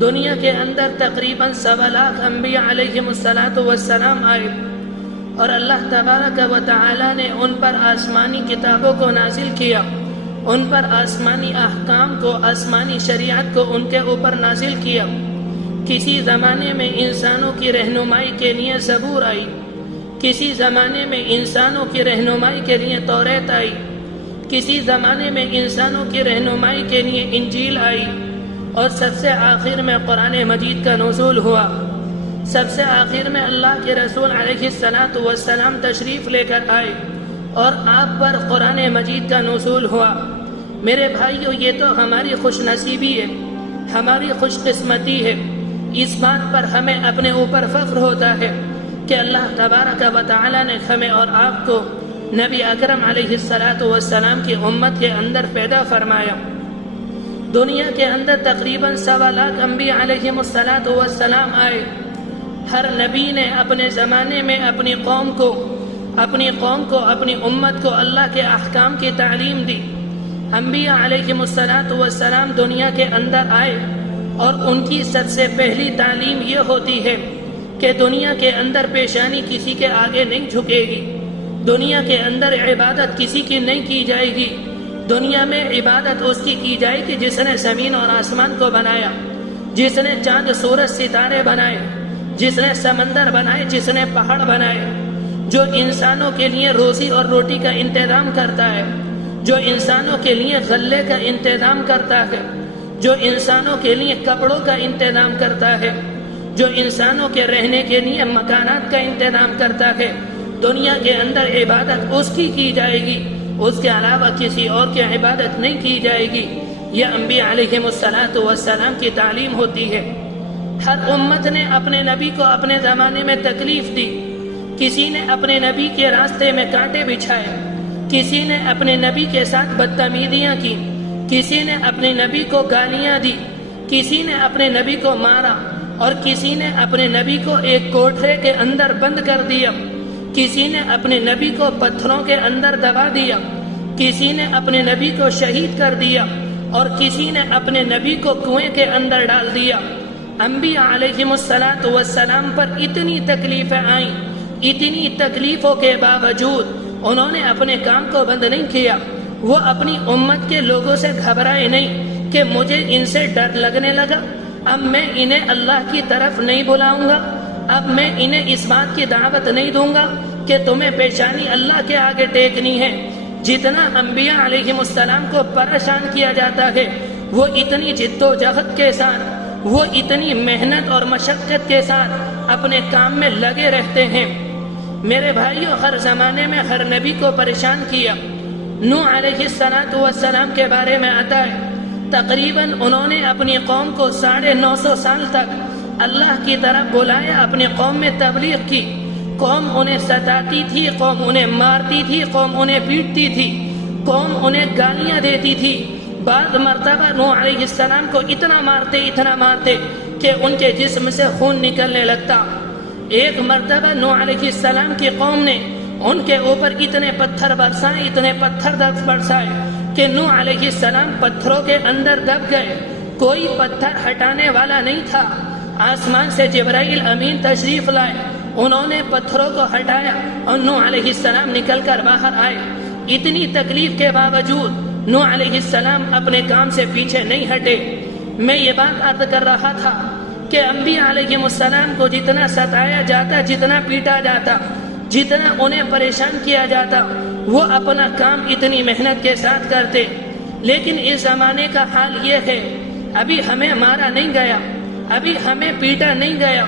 دنیا کے اندر تقریباً 1.25 لاکھ انبیاء علیہم السلام آئے، اور اللہ تبارک و تعالی نے ان پر آسمانی کتابوں کو نازل کیا، ان پر آسمانی احکام کو، آسمانی شریعت کو ان کے اوپر نازل کیا۔ کسی زمانے میں انسانوں کی رہنمائی کے لیے زبور آئی، کسی زمانے میں انسانوں کی رہنمائی کے لیے توریت آئی، کسی زمانے میں انسانوں کی رہنمائی کے لیے انجیل آئی، اور سب سے آخر میں قرآن مجید کا نزول ہوا۔ سب سے آخر میں اللہ کے رسول علیہ السلام تشریف لے کر آئے اور آپ پر قرآن مجید کا نزول ہوا۔ میرے بھائیو، یہ تو ہماری خوش نصیبی ہے، ہماری خوش قسمتی ہے۔ اس بات پر ہمیں اپنے اوپر فخر ہوتا ہے کہ اللہ تبارک و تعالی نے ہمیں اور آپ کو نبی اکرم علیہ السلام کی امت کے اندر پیدا فرمایا۔ دنیا کے اندر تقریباً 1.25 لاکھ انبیاء علیہم السلام آئے۔ ہر نبی نے اپنے زمانے میں اپنی قوم کو اپنی امت کو اللہ کے احکام کی تعلیم دی۔ انبیاء علیہم السلام دنیا کے اندر آئے اور ان کی سب سے پہلی تعلیم یہ ہوتی ہے کہ دنیا کے اندر پیشانی کسی کے آگے نہیں جھکے گی، دنیا کے اندر عبادت کسی کی نہیں کی جائے گی۔ دنیا میں عبادت اس کی جائے گی جس نے زمین اور آسمان کو بنایا، جس نے چاند سورج ستارے بنائے، جس نے سمندر بنائے، جس نے پہاڑ بنائے، جو انسانوں کے لیے روزی اور روٹی کا انتظام کرتا ہے، جو انسانوں کے لیے غلے کا انتظام کرتا ہے، جو انسانوں کے لیے کپڑوں کا انتظام کرتا ہے، جو انسانوں کے رہنے کے لیے مکانات کا انتظام کرتا ہے۔ دنیا کے اندر عبادت اس کی جائے گی، اس کے علاوہ کسی اور کی عبادت نہیں کی جائے گی۔ یہ انبیاء علیہم السلام کی تعلیم ہوتی ہے۔ ہر امت نے اپنے نبی کو اپنے زمانے میں تکلیف دی۔ کسی نے اپنے نبی کے راستے میں کانٹے بچھائے، کسی نے اپنے نبی کے ساتھ بدتمیزیاں کی، کسی نے اپنے نبی کو گالیاں دی، کسی نے اپنے نبی کو مارا، اور کسی نے اپنے نبی کو ایک کوٹھرے کے اندر بند کر دیا، کسی نے اپنے نبی کو پتھروں کے اندر دبا دیا، کسی نے اپنے نبی کو شہید کر دیا، اور کسی نے اپنے نبی کو کنویں کے اندر ڈال دیا۔ انبیاء علیہم السلام پر اتنی تکلیفیں آئیں، اتنی تکلیفوں کے باوجود انہوں نے اپنے کام کو بند نہیں کیا۔ وہ اپنی امت کے لوگوں سے گھبرائے نہیں کہ مجھے ان سے ڈر لگنے لگا، اب میں انہیں اللہ کی طرف نہیں بلاؤں گا، اب میں انہیں اس بات کی دعوت نہیں دوں گا کہ تمہیں پیشانی اللہ کے آگے ٹیکنی ہے۔ جتنا انبیاء علیہم السلام کو پریشان کیا جاتا ہے، وہ اتنی جد و جہد کے ساتھ، وہ اتنی محنت اور مشقت کے ساتھ اپنے کام میں لگے رہتے ہیں۔ میرے بھائیوں، ہر زمانے میں ہر نبی کو پریشان کیا۔ نوح علیہ السلام کے بارے میں آتا ہے، تقریباً انہوں نے اپنی قوم کو 950 سال تک اللہ کی طرف بلایا، اپنی قوم میں تبلیغ کی۔ قوم انہیں ستاتی تھی، قوم انہیں مارتی تھی، قوم انہیں پیٹتی تھی، قوم انہیں گالیاں دیتی تھی۔ بعض مرتبہ نوح علیہ السلام کو اتنا مارتے کہ ان کے جسم سے خون نکلنے لگتا۔ ایک مرتبہ نوح علیہ السلام کی قوم نے ان کے اوپر اتنے پتھر برسائے کہ نوح علیہ السلام پتھروں کے اندر دب گئے۔ کوئی پتھر ہٹانے والا نہیں تھا۔ آسمان سے جبرائیل امین تشریف لائے، انہوں نے پتھروں کو ہٹایا اور نوح علیہ السلام نکل کر باہر آئے۔ اتنی تکلیف کے باوجود نوح علیہ السلام اپنے کام سے پیچھے نہیں ہٹے۔ میں یہ بات عرض کر رہا تھا کہ انبیاء علیہ السلام کو جتنا ستایا جاتا، جتنا پیٹا جاتا، جتنا انہیں پریشان کیا جاتا، وہ اپنا کام اتنی محنت کے ساتھ کرتے۔ لیکن اس زمانے کا حال یہ ہے، ابھی ہمیں مارا نہیں گیا، ابھی ہمیں پیٹا نہیں گیا،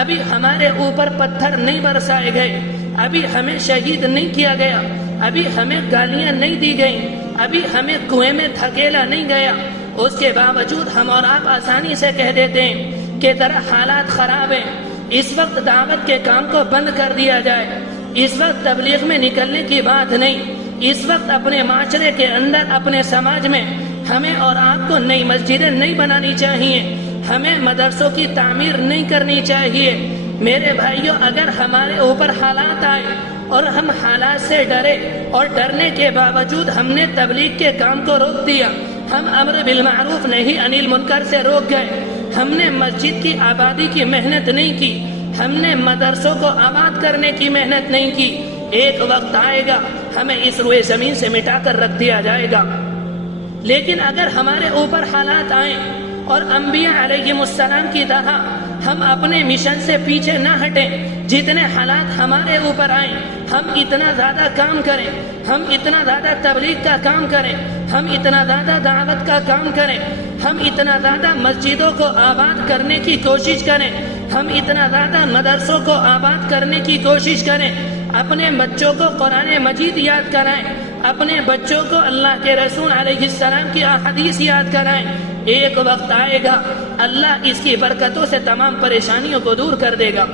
ابھی ہمارے اوپر پتھر نہیں برسائے گئے، ابھی ہمیں شہید نہیں کیا گیا، ابھی ہمیں گالیاں نہیں دی گئیں، ابھی ہمیں کنویں میں دھکیلا نہیں گیا۔ اس کے باوجود ہم اور آپ آسانی سے کہہ دیتے ہیں کہ ذرا حالات خراب ہیں، اس وقت دعوت کے کام کو بند کر دیا جائے، اس وقت تبلیغ میں نکلنے کی بات نہیں، اس وقت اپنے معاشرے کے اندر، اپنے سماج میں ہمیں اور آپ کو نئی مسجدیں نہیں بنانی چاہیے، ہمیں مدرسوں کی تعمیر نہیں کرنی چاہیے۔ میرے بھائیوں، اگر ہمارے اوپر حالات آئے اور ہم حالات سے ڈرے اور ڈرنے کے باوجود ہم نے تبلیغ کے کام کو روک دیا، ہم امر بالمعروف نہی عن المنکر سے روک گئے، ہم نے مسجد کی آبادی کی محنت نہیں کی، ہم نے مدرسوں کو آباد کرنے کی محنت نہیں کی، ایک وقت آئے گا ہمیں اس روئے زمین سے مٹا کر رکھ دیا جائے گا۔ لیکن اگر ہمارے اوپر حالات آئیں اور انبیاء علیہم السلام کی طرح ہم اپنے مشن سے پیچھے نہ ہٹیں، جتنے حالات ہمارے اوپر آئیں ہم اتنا زیادہ کام کریں، ہم اتنا زیادہ تبلیغ کا کام کریں، ہم اتنا زیادہ دعوت کا کام کریں، ہم اتنا زیادہ مسجدوں کو آباد کرنے کی کوشش کریں، ہم اتنا زیادہ مدرسوں کو آباد کرنے کی کوشش کریں، اپنے بچوں کو قرآن مجید یاد کرائیں، اپنے بچوں کو اللہ کے رسول علیہ السلام کی احادیث یاد کرائیں، ایک وقت آئے گا اللہ اس کی برکتوں سے تمام پریشانیوں کو دور کر دے گا۔